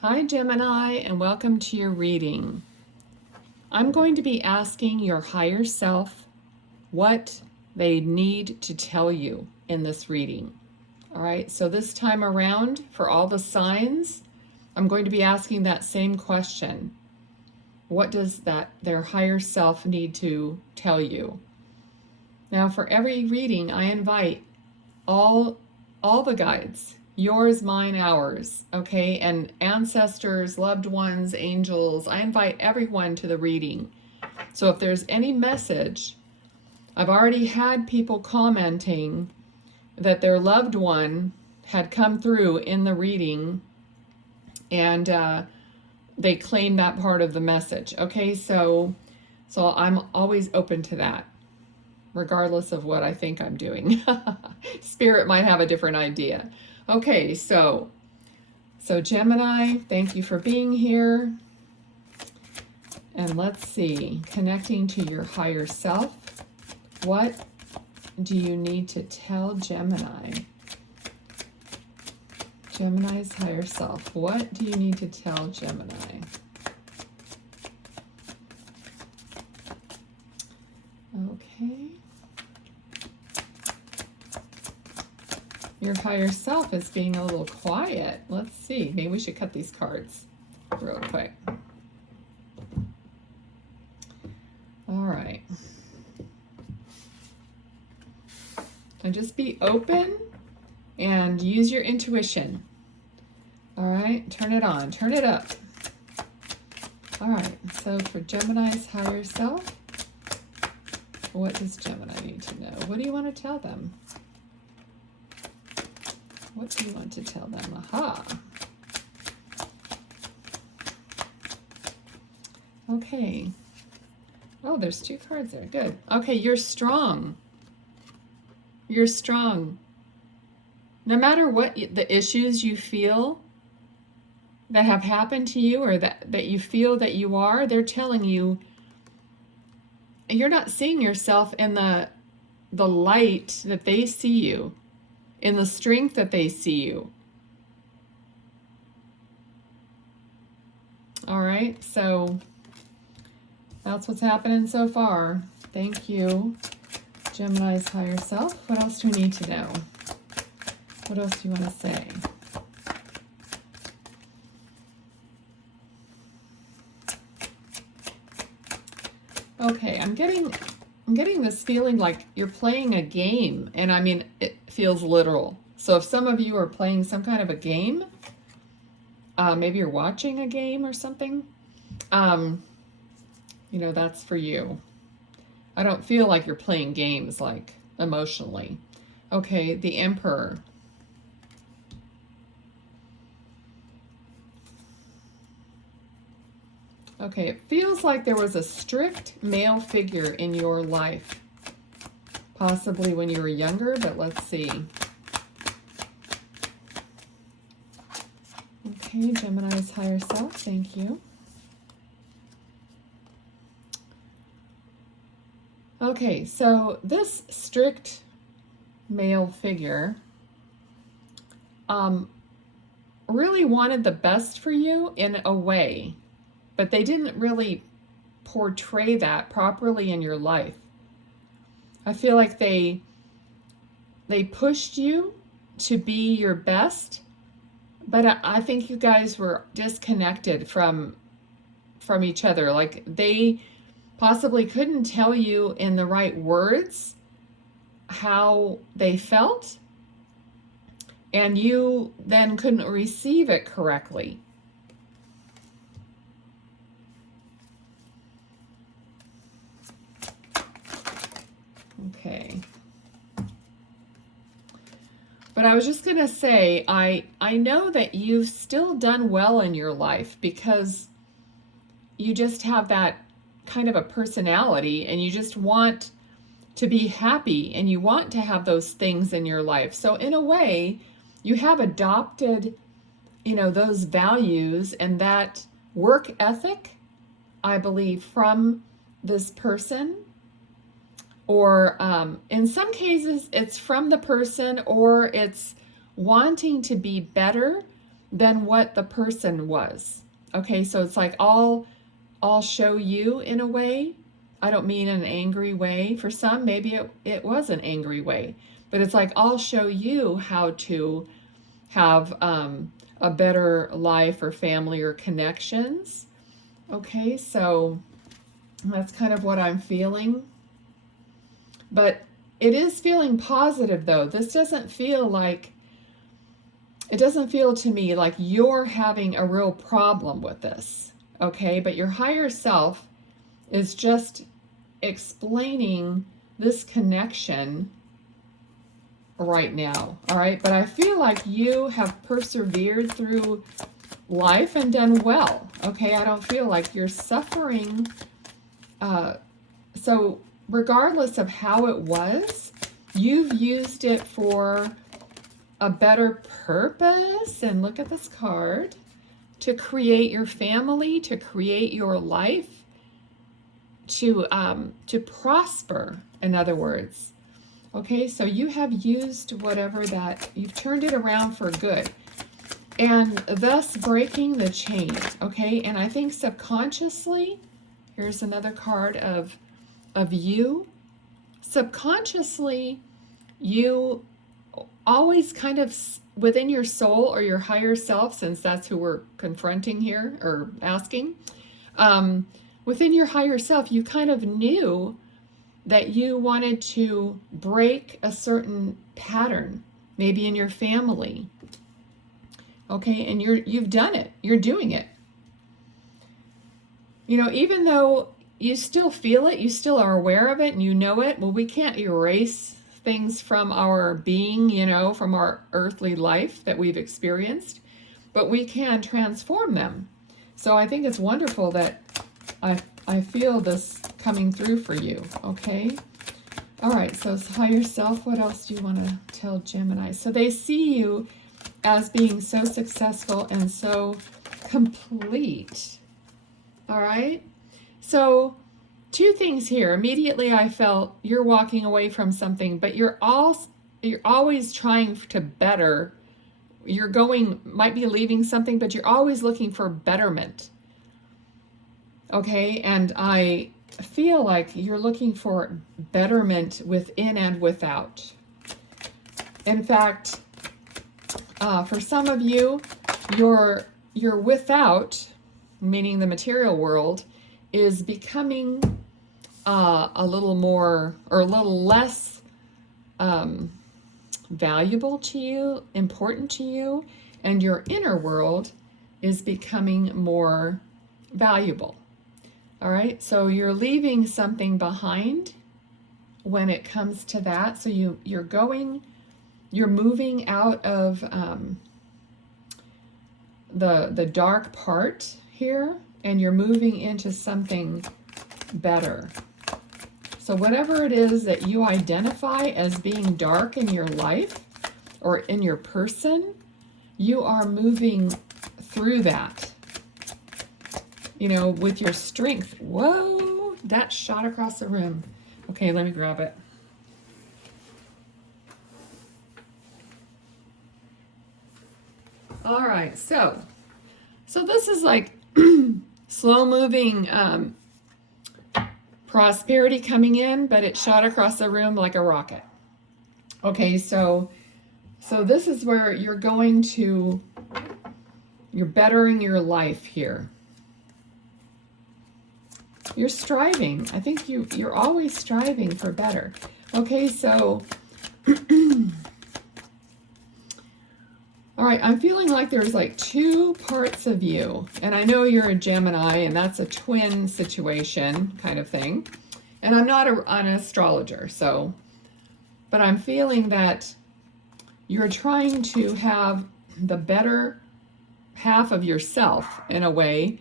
Hi Gemini, and welcome to your reading. I'm going to be asking your higher self what they need to tell you in this reading. All right, so this time around, for all the signs, I'm going to be asking that same question. What does their higher self need to tell you? Now, for every reading, I invite all the guides, yours, mine, ours, okay, and ancestors, loved ones, angels. I invite everyone to the reading. So if there's any message, I've already had people commenting that their loved one had come through in the reading, and they claim that part of the message. Okay, so I'm always open to that, regardless of what I think I'm doing. Spirit might have a different idea. Okay, so Gemini, thank you for being here. And let's see, connecting to your higher self. What do you need to tell Gemini? Gemini's higher self. What do you need to tell Gemini? Okay. Your higher self is being a little quiet. Let's see. Maybe we should cut these cards real quick. All right. And just be open and use your intuition. All right. Turn it on. Turn it up. All right. So for Gemini's higher self, what does Gemini need to know? What do you want to tell them? What do you want to tell them? Aha. Okay. Oh, there's two cards there. Good. Okay, you're strong. You're strong. No matter what the issues you feel that have happened to you, or that you feel that you are, they're telling you you're not seeing yourself in the light that they see you, in the strength that they see you. All right, so that's what's happening so far. Thank you, Gemini's higher self. What else do we need to know? What else do you want to say? Okay, I'm getting this feeling like you're playing a game, and I mean, it feels literal. So if some of you are playing some kind of a game, maybe you're watching a game or something, you know, that's for you. I don't feel like you're playing games, like, emotionally. Okay, the Emperor. Okay, it feels like there was a strict male figure in your life. Possibly when you were younger, but let's see. Okay, Gemini's higher self, thank you. Okay, so this strict male figure really wanted the best for you in a way, but they didn't really portray that properly in your life. I feel like they pushed you to be your best, but I think you guys were disconnected from each other. Like, they possibly couldn't tell you in the right words how they felt, and you then couldn't receive it correctly. Okay. But I was just going to say, I know that you've still done well in your life, because you just have that kind of a personality, and you just want to be happy, and you want to have those things in your life. So in a way, you have adopted, you know, those values and that work ethic, I believe, from this person. Or in some cases, it's from the person, or it's wanting to be better than what the person was. Okay, so it's like I'll show you in a way. I don't mean in an angry way. For some, maybe it was an angry way. But it's like I'll show you how to have a better life or family or connections. Okay, so that's kind of what I'm feeling. But it is feeling positive though. This doesn't feel like, it doesn't feel to me like you're having a real problem with this. Okay, but your higher self is just explaining this connection right now. All right, but I feel like you have persevered through life and done well. Okay, I don't feel like you're suffering. So regardless of how it was, you've used it for a better purpose. And look at this card, to create your family, to create your life, to prosper, in other words. Okay, so you have used whatever that, you've turned it around for good, and thus breaking the chain. Okay, and I think subconsciously, here's another card of you. Subconsciously, you always kind of within your soul or your higher self, since that's who we're confronting here or asking, within your higher self, you kind of knew that you wanted to break a certain pattern, maybe in your family. Okay, and you've done it. You're doing it. You know, even though you still feel it, you still are aware of it, and you know it. Well, we can't erase things from our being, you know, from our earthly life that we've experienced, but we can transform them. So I think it's wonderful that I feel this coming through for you, okay? All right, so higher self, what else do you want to tell Gemini? So they see you as being so successful and so complete, all right? So two things here. Immediately I felt you're walking away from something, but you're always trying to better. You're might be leaving something, but you're always looking for betterment. Okay, and I feel like you're looking for betterment within and without. In fact, for some of you, your without, meaning the material world, is becoming a little more or a little less valuable to you, important to you, and your inner world is becoming more valuable. All right, so you're leaving something behind when it comes to that. So you're moving out of the dark part here, and you're moving into something better. So whatever it is that you identify as being dark in your life or in your person, you are moving through that, you know, with your strength. Whoa, that shot across the room. Okay, let me grab it. All right, so this is like slow moving prosperity coming in, but it shot across the room like a rocket. Okay, so this is where you're bettering your life here. You're striving. I think you're always striving for better. Okay, so all right, I'm feeling like there's like two parts of you, and I know you're a Gemini, and that's a twin situation kind of thing, and I'm not an astrologer, so, but I'm feeling that you're trying to have the better half of yourself, in a way,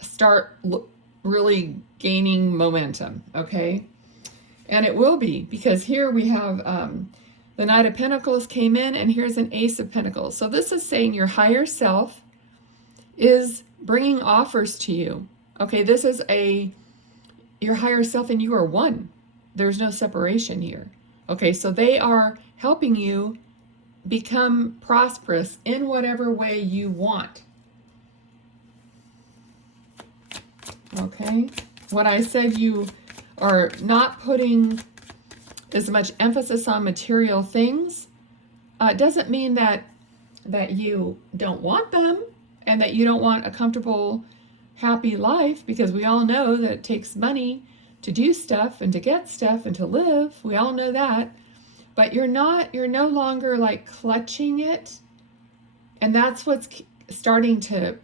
start really gaining momentum, okay? And it will be, because here we have the Knight of Pentacles came in, and here's an Ace of Pentacles. So this is saying your higher self is bringing offers to you. Okay, this is your higher self and you are one. There's no separation here. Okay, so they are helping you become prosperous in whatever way you want. Okay? When I said you are not putting as much emphasis on material things, it doesn't mean that you don't want them and that you don't want a comfortable, happy life, because we all know that it takes money to do stuff and to get stuff and to live. We all know that. But you're no longer like clutching it. And that's what's starting to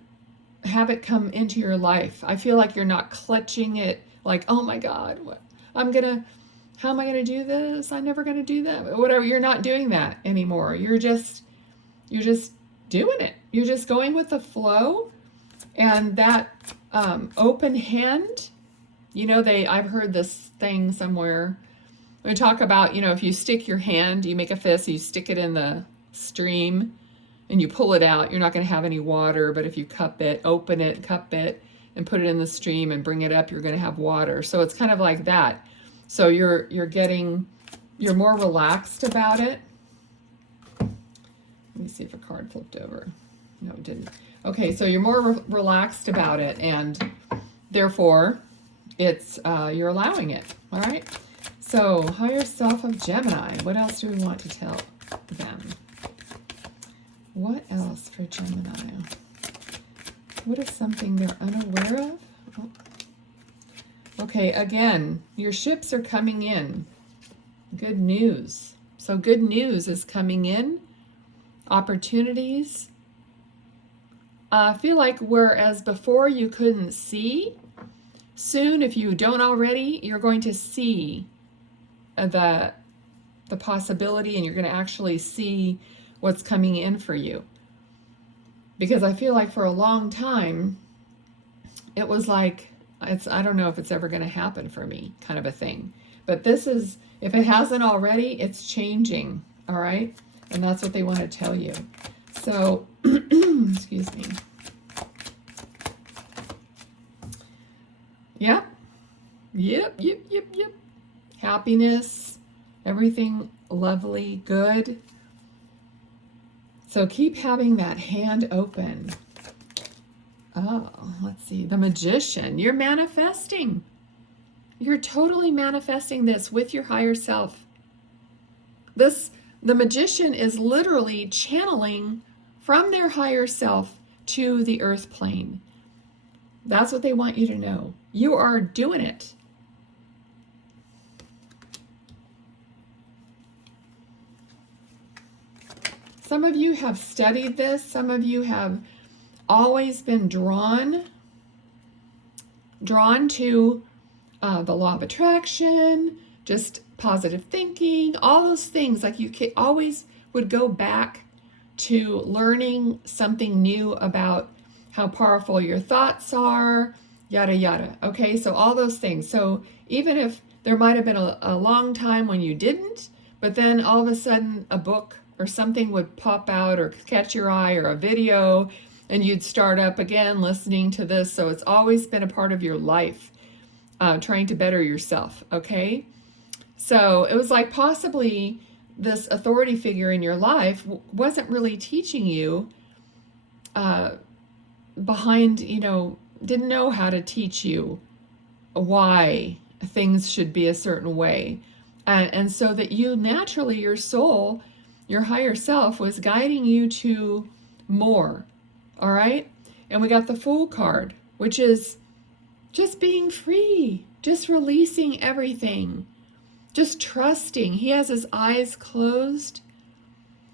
have it come into your life. I feel like you're not clutching it like, oh my God, how am I gonna do this? I'm never gonna do that. Whatever, you're not doing that anymore. You're just doing it. You're just going with the flow. And that open hand, I've heard this thing somewhere. We talk about, if you stick your hand, you make a fist, you stick it in the stream and you pull it out, you're not going to have any water. But if you open it, cup it, and put it in the stream and bring it up, you're going to have water. So it's kind of like that. So you're more relaxed about it. Let me see if a card flipped over. No, it didn't. Okay, so you're more relaxed about it, and therefore, it's you're allowing it. All right. So, higher self of Gemini. What else do we want to tell them? What else for Gemini? What is something they're unaware of? Oh. Okay, again, your ships are coming in. Good news. So good news is coming in. Opportunities. I feel like whereas before you couldn't see, soon, if you don't already, you're going to see the possibility, and you're going to actually see what's coming in for you. Because I feel like for a long time, it was like, I don't know if it's ever going to happen for me, kind of a thing. But this is, if it hasn't already, it's changing, all right? And that's what they want to tell you. So, excuse me. Yep. Happiness, everything lovely, good. So keep having that hand open. Oh, let's see. The Magician. You're manifesting. You're totally manifesting this with your higher self. The Magician is literally channeling from their higher self to the earth plane. That's what they want you to know. You are doing it. Some of you have studied this. Some of you have always been drawn to the law of attraction, just positive thinking, all those things. Like you always would go back to learning something new about how powerful your thoughts are, yada, yada. Okay, so all those things. So even if there might have been a long time when you didn't, but then all of a sudden a book or something would pop out or catch your eye, or a video, and you'd start up again listening to this. So it's always been a part of your life, trying to better yourself, okay? So it was like possibly this authority figure in your life wasn't really teaching you didn't know how to teach you why things should be a certain way. And so that you naturally, your soul, your higher self was guiding you to more, all right? And we got the Fool card, which is just being free, just releasing everything, just trusting. He has his eyes closed.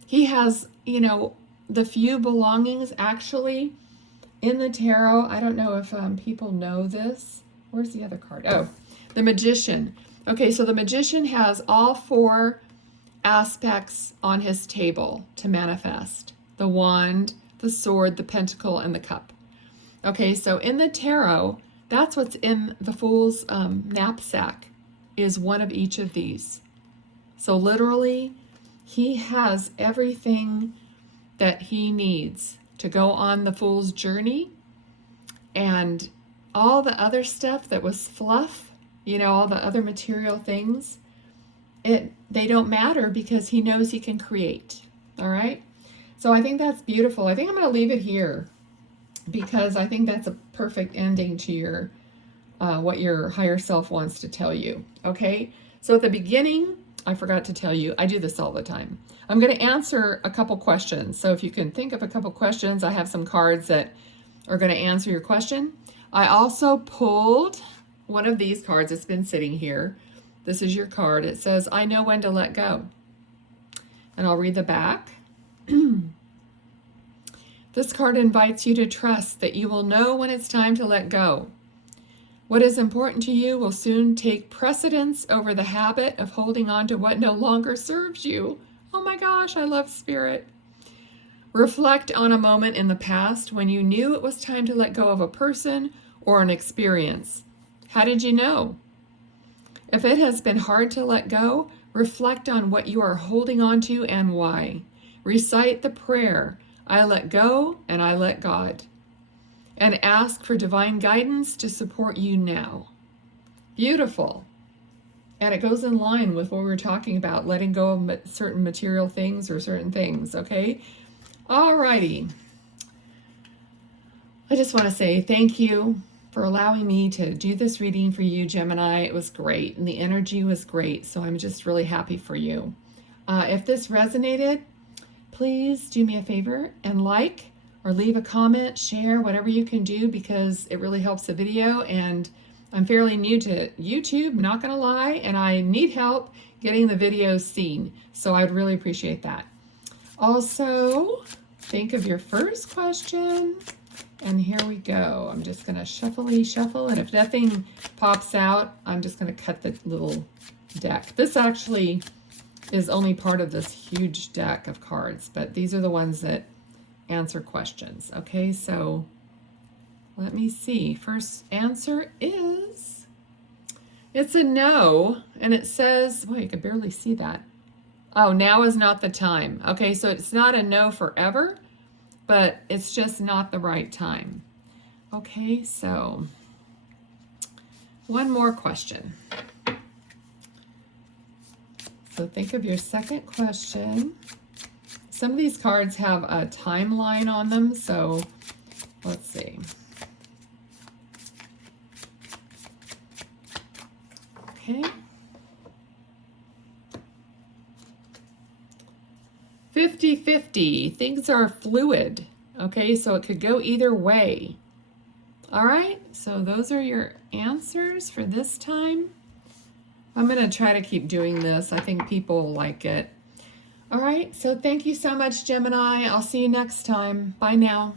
He has, the few belongings actually in the tarot. I don't know if people know this. Where's the other card? Oh, the Magician. Okay, so the Magician has all four aspects on his table to manifest: the wand, the sword, the pentacle, and the cup. Okay, so in the tarot, that's what's in the Fool's knapsack, is one of each of these. So literally, he has everything that he needs to go on the Fool's journey, and all the other stuff that was fluff, all the other material things, they don't matter, because he knows he can create. All right. So I think that's beautiful. I think I'm going to leave it here because I think that's a perfect ending to your what your higher self wants to tell you. Okay. So at the beginning, I forgot to tell you, I do this all the time. I'm going to answer a couple questions. So if you can think of a couple questions, I have some cards that are going to answer your question. I also pulled one of these cards that's been sitting here. This is your card. It says, I know when to let go. And I'll read the back. This card invites you to trust that you will know when it's time to let go. What is important to you will soon take precedence over the habit of holding on to what no longer serves you. Oh my gosh, I love Spirit. Reflect on a moment in the past when you knew it was time to let go of a person or an experience. How did you know? If it has been hard to let go, reflect on what you are holding on to and why. Recite the prayer, I let go and I let God, and ask for divine guidance to support you now. Beautiful. And it goes in line with what we were talking about, letting go of certain material things or certain things, okay? Alrighty. I just want to say thank you for allowing me to do this reading for you, Gemini. It was great, and the energy was great, so I'm just really happy for you. If this resonated, please do me a favor and like or leave a comment, share, whatever you can do, because it really helps the video. And I'm fairly new to YouTube, not gonna lie, and I need help getting the videos seen. So I'd really appreciate that. Also, think of your first question. And here we go. I'm just gonna shuffle, and if nothing pops out, I'm just gonna cut the little deck. This actually is only part of this huge deck of cards, but these are the ones that answer questions. Okay, so let me see. First answer is, it's a no, and it says, well, you can barely see that. Oh, now is not the time. Okay, so it's not a no forever, but it's just not the right time. Okay, so one more question. So think of your second question. Some of these cards have a timeline on them, so let's see. Okay. 50-50. Things are fluid. Okay, so it could go either way. All right, so those are your answers for this time. I'm going to try to keep doing this. I think people like it. All right, so thank you so much, Gemini. I'll see you next time. Bye now.